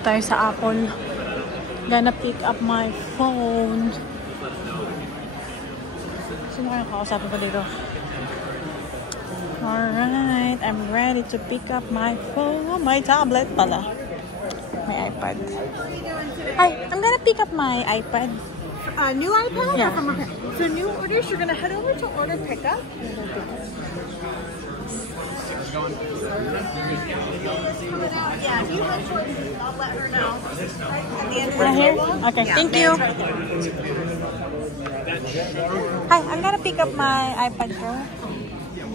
tayo sa Apple. Gonna pick up my phone. Sino kaya kakausapin ko dito? Alright, I'm ready to pick up my phone. My tablet pala. My iPad. Hi, I'm gonna pick up my iPad. New iPad? Yeah. So new orders, you're gonna head over to order pickup. Yeah, if you head towards me, I'll let her know. At the end of Right here? the Okay, yeah, thank you. right there. Hi, I'm gonna pick up my iPad Pro.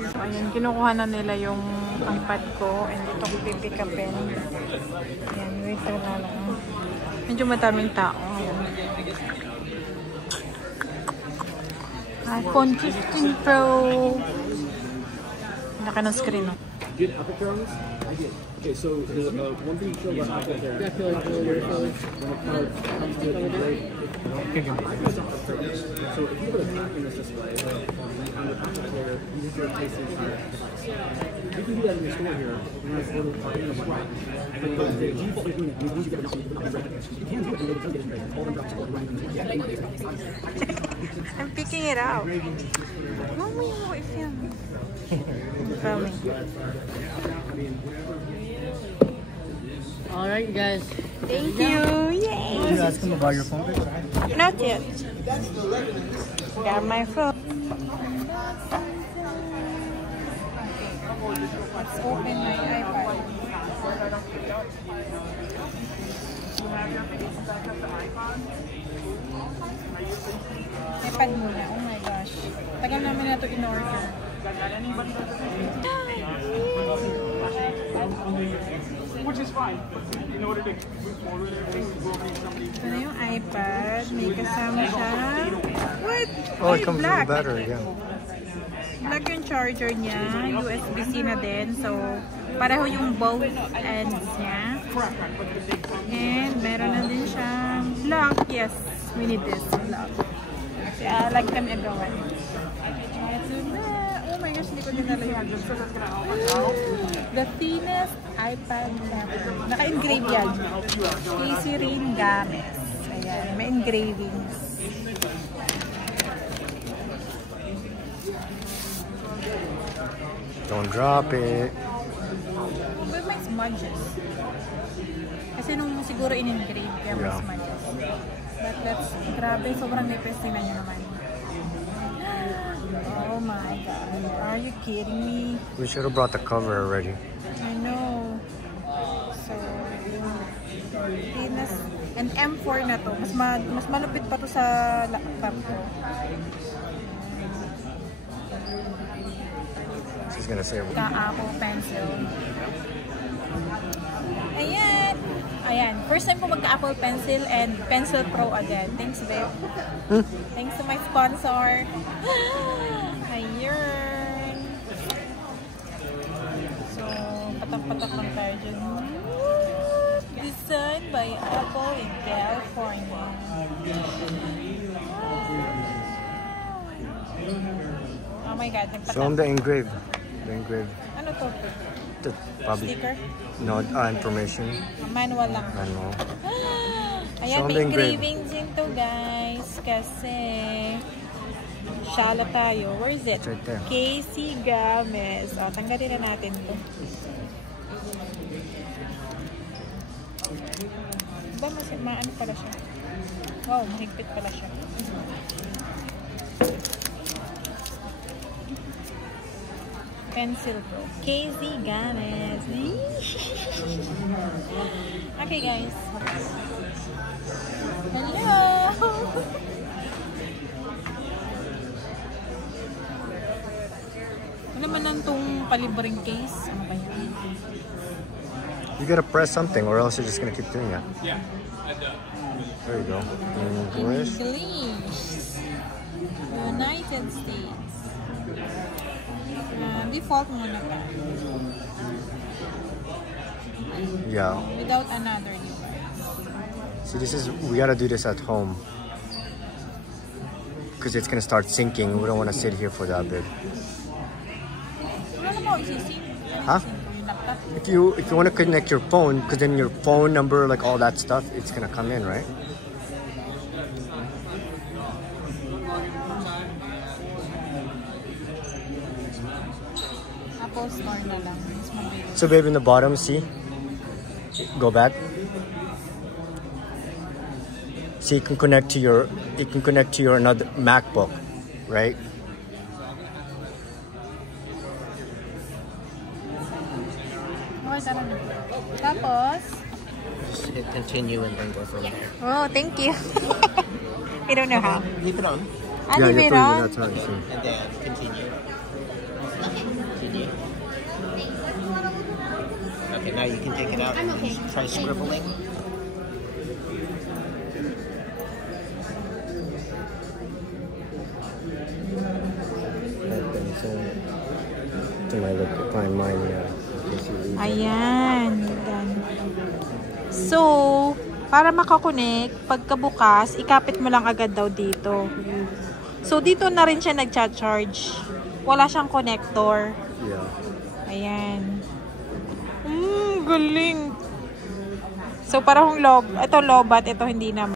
So, ayun, kinukuha na nila yung iPad ko and ito ko pipick upin. Ayan, wait na lang. Medyo madaming tao. Ayan. iPhone 15 Pro. Laki ng screen, no? Did Apple Care on this? I did. Okay, so one thing you show about Apple Care. Yeah, I feel like when a card comes to it, so if you put a tap in this display, on the Apple Care, you just do a PlayStation device. You can do that in your store here. You're going to order a card in a month. But the default is doing it. Once you get it, you can do it, and it does get it. All the drops are I'm picking it out. No, if you filming. Alright guys. Thank you. Yay. Did you ask him about your phone? Not yet. Got my phone. Let's open my iPad. iPad muna. Oh my gosh. Tagal namin na ito in-order. Which is fine. In order to move forward, Ito na yung iPad. May kasama siya. What? Oh, it Ay, comes with black. a battery, yeah. Black yung charger niya. USB-C na din. So, pareho yung both ends niya. And meron na din siyang black. Yes, we need this black. Kaya like kami agawan. Ito na. Oh my gosh, hindi ko din nalayan. The thinnest iPad ever. Naka-engrave yan. Casey Rain Games. Ayan, may engravings. Don't drop it. But may smudges. Kasi nung siguro in-engrave, kaya may Yeah. smudges. But that's, grabe, sobrang nipis. Tingnan nyo naman. Oh my God. Are you kidding me? We should have brought the cover already. I know. So, thinnest. And M4 na to. Mas malupit pa to sa laptop ko. She's gonna say, Ka-Apple Pencil. Ayan. Ayan. First time ko magka-Apple Pencil and Pencil Pro agad. Thanks, babe. Thanks to my sponsor. Ayan. So, patak-patak lang tayo dyan. Designed by Apple in California. Oh my God. show them the engraved. The engraved. Ano to? Probably. Sticker? No, information. Manual lang. Manual. Ayan, Show may the engraved. engravings din to, guys. Kasi, shala tayo. Where is it? It's right there. Casey Games. O, tanggalin na natin to. Diba, maano pala siya? Wow, mahigpit pala siya. Pencil Pro. Casey Games. Okay, guys. Hello! Ano man lang tong palibreng case? Ano ba yun? You gotta press something or else you're just gonna keep doing it. Yeah. There you go. English. English. United States. Default muna pa. Yeah. Without another device. See, we gotta do this at home. Because it's gonna start syncing. We don't wanna sit here for that bit. Wala na mo, isising. Huh? Yung laptop If you want to connect your phone, because then your phone number, like all that stuff, it's gonna come in, right? Apple Store na lang. Mas mabilis. So babe, in the bottom, see? Go back. See, it can connect to your another MacBook, right? Okay, tara na. Tapos, Just hit continue and then go from there. oh, thank you. I don't know how. Leave it on Ah, leave it on? That's how you see. and then continue. Continue. Okay, now you can take it out and try scribbling. To my look, find mine, yeah. Ayan. Yan. So, para makakonect, pagkabukas, ikapit mo lang agad daw dito. So, dito na rin siya nagcha-charge. Wala siyang connector. Yeah. Ayan. Galing. So, parang ito lobat, ito hindi naman.